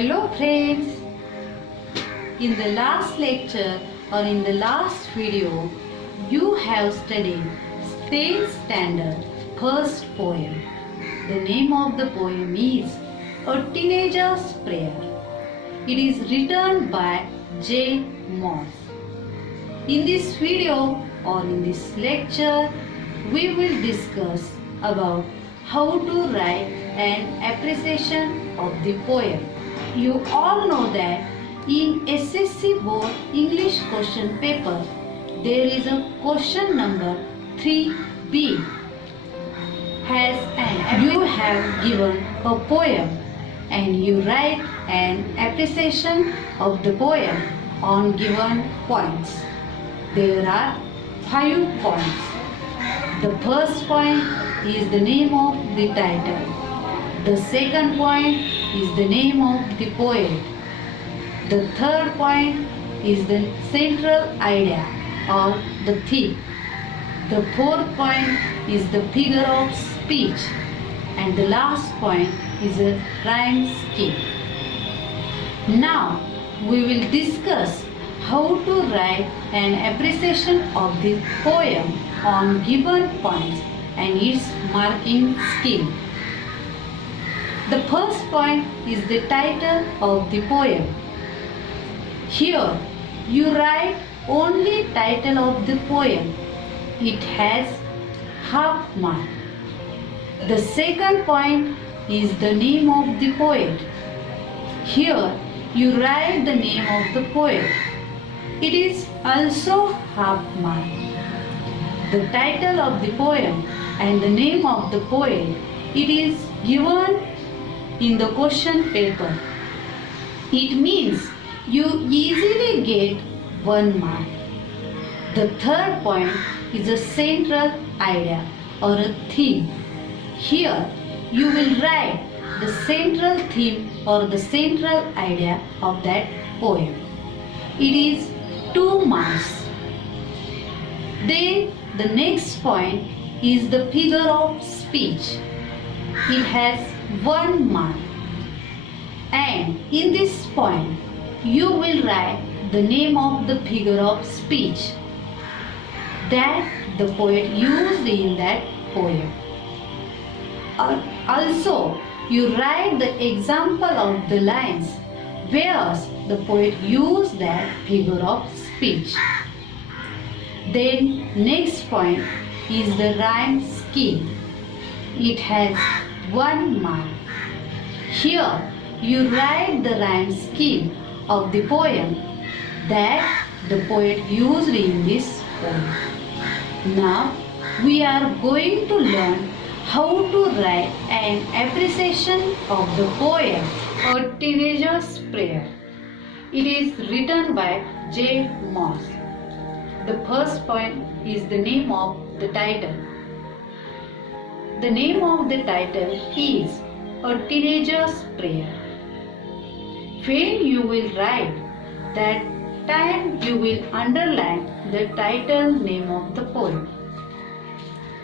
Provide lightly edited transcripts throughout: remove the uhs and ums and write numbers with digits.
Hello friends. In the last lecture or in the last video, you have studied 10th standard first poem. The name of the poem is A Teenager's Prayer. It is written by J. Moss. In this video or in this lecture, we will discuss about how to write an appreciation of the poem. You all know that in SSC Board English question paper, there is a question number 3B. You have given a poem and you write an appreciation of the poem on given points. There are 5 points. The first point is the name of the title. The second point is the name of the poet. The third point is the central idea or the theme. The fourth point is the figure of speech. And the last point is a rhyme scheme. Now we will discuss how to write an appreciation of the poem on given points and its marking scheme. The first point is the title of the poem. Here you write only title of the poem. It has half mark. The second point is the name of the poet. Here you write the name of the poet. It is also half mark. The title of the poem and the name of the poet, it is given in the question paper. It means you easily get 1 mark. The third point is a central idea or a theme. Here you will write the central theme or the central idea of that poem. It is 2 marks. Then the next point is the figure of speech. It has 1 mark. And in this point, you will write the name of the figure of speech that the poet used in that poem. Also, you write the example of the lines where the poet used that figure of speech. Then next point is the rhyme scheme. It has 1 mark. Here you write the rhyme scheme of the poem that the poet used in this poem. Now we are going to learn how to write an appreciation of the poem A Teenager's Prayer. It is written by J. Moss. The first point is the name of the title. The name of the title is A Teenager's Prayer. When you will write that time, you will underline the title name of the poem.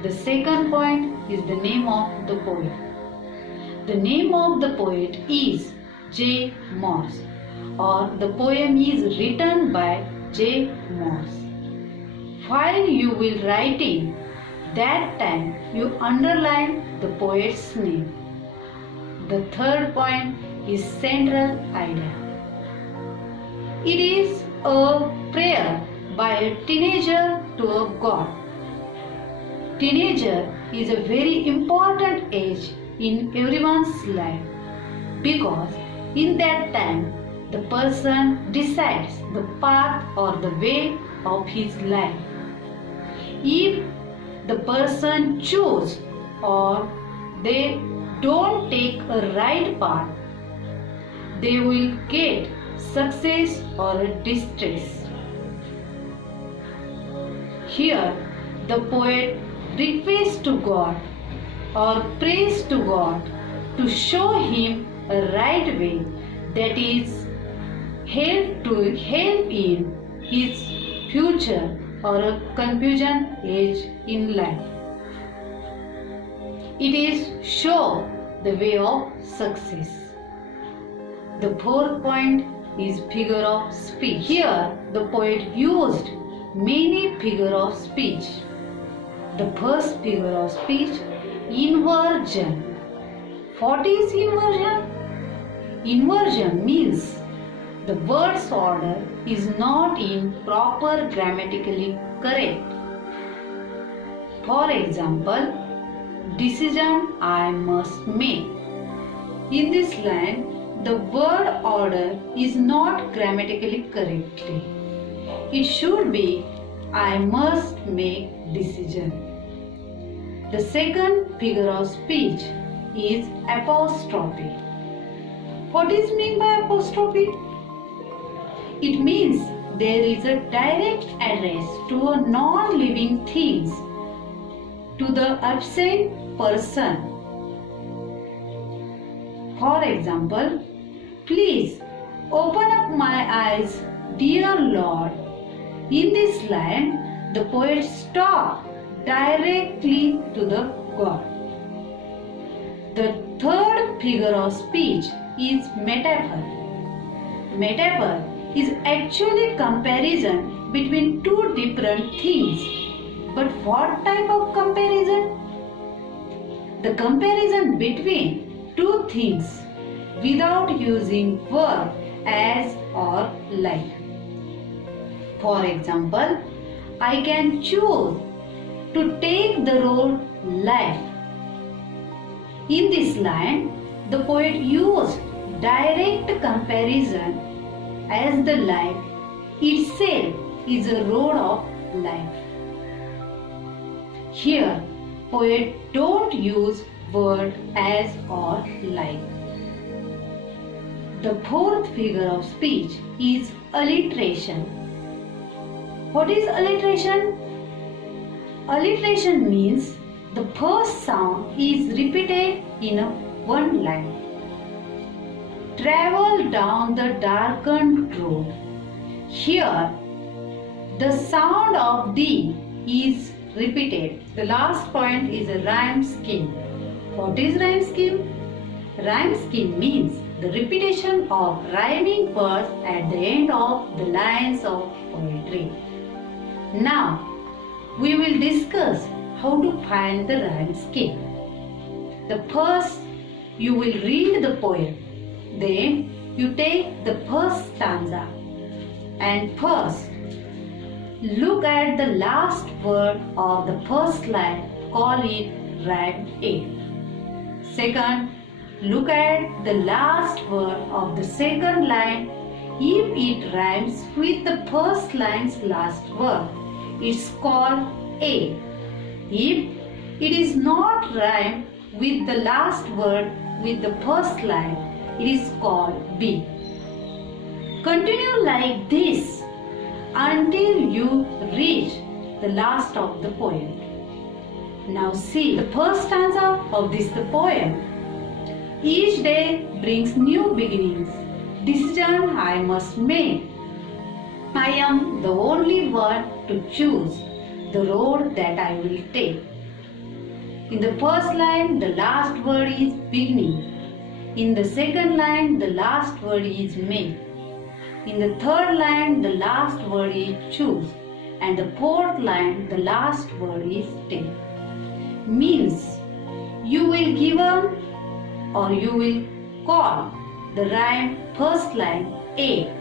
The second point is the name of the poet. The name of the poet is J. Moss, or the poem is written by J. Moss. While you will writing that time, you underline the poet's name. The third point is central idea. It is a prayer by a teenager to a god. Teenager is a very important age in everyone's life because in that time the person decides the path or the way of his life. If the person choose or they don't take a right path, they will get success or a distress. Here the poet requests to God or prays to God to show him a right way, that is help in his future or a confusion age in life. It is show the way of success. The fourth point is figure of speech. Here, the poet used many figure of speech. The first figure of speech, inversion. What is inversion? Inversion means the word's order is not in proper grammatically correct. For example, decision I must make. In this line, the word order is not grammatically correctly. It should be I must make decision. The second figure of speech is apostrophe. What is meant by apostrophe? It means there is a direct address to a non-living things, to the absent person. For example, please open up my eyes, dear Lord. In this line, the poet talks directly to the God. The third figure of speech is metaphor. Metaphor is actually comparison between two different things. But what type of comparison? The comparison between two things without using verb as or like. For example, I can choose to take the road life. In this line, the poet used direct comparison as the life itself is a road of life. Here, poet don't use word as or like. The fourth figure of speech is alliteration. What is alliteration? Alliteration means the first sound is repeated in one line. Travel down the darkened road. Here, the sound of D is repeated. The last point is a rhyme scheme. What is rhyme scheme? Rhyme scheme means the repetition of rhyming words at the end of the lines of poetry. Now, we will discuss how to find the rhyme scheme. The first, you will read the poem. Then, you take the first stanza. And first, look at the last word of the first line. Call it rhyme A. Second, look at the last word of the second line. If it rhymes with the first line's last word, it's called A. If it is not rhymed with the last word with the first line, it is called B. Continue like this until you reach the last of the poem. Now see the first stanza of this poem. Each day brings new beginnings. Decision I must make. I am the only one to choose the road that I will take. In the first line, the last word is beginning. In the second line, the last word is make. In the third line, the last word is choose. And the fourth line, the last word is take. Means you will give on or you will call the rhyme first line A.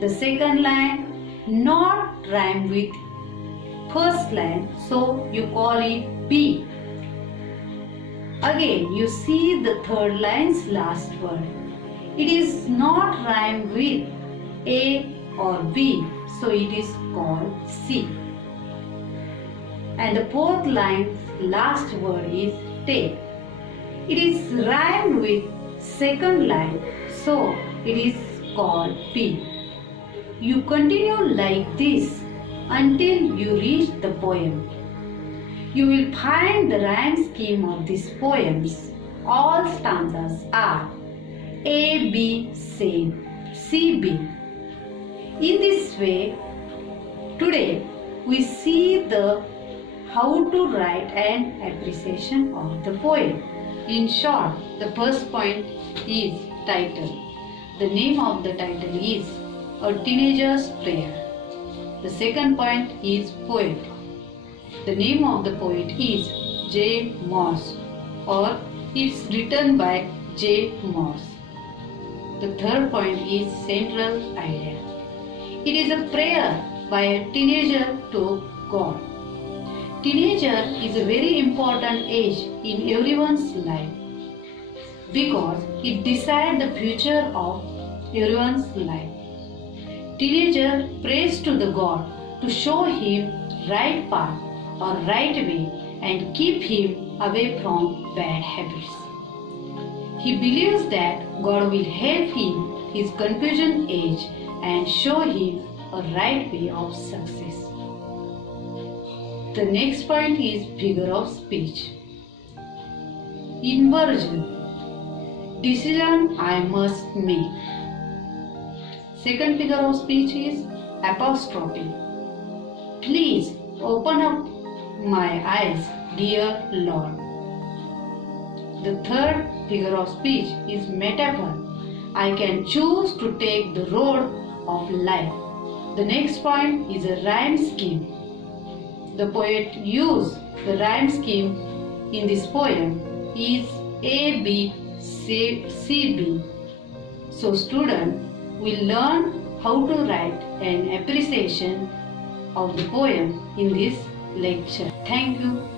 The second line not rhyme with first line, so you call it B. Again, you see the third line's last word. It is not rhymed with A or B, so it is called C. And the fourth line's last word is take. It is rhymed with second line, so it is called B. You continue like this until you reach the poem. You will find the rhyme scheme of these poems. All stanzas are A, B, C, C, B. In this way, today we see the how to write an appreciation of the poem. In short, the first point is title. The name of the title is A Teenager's Prayer. The second point is poet. The name of the poet is J. Morse, or it's written by J. Morse. The third point is central idea. It is a prayer by a teenager to God. Teenager is a very important age in everyone's life because it decides the future of everyone's life. Teenager prays to the God to show him right path or right way and keep him away from bad habits. He believes that God will help him his confusion age and show him a right way of success. The next point is figure of speech. Inversion. Decision I must make. Second figure of speech is apostrophe. Please open up my eyes, dear Lord. The third figure of speech is metaphor. I can choose to take the road of life. The next point is a rhyme scheme. The poet used the rhyme scheme in this poem is A, B, C, D. So students will learn how to write an appreciation of the poem in this lecture. Thank you.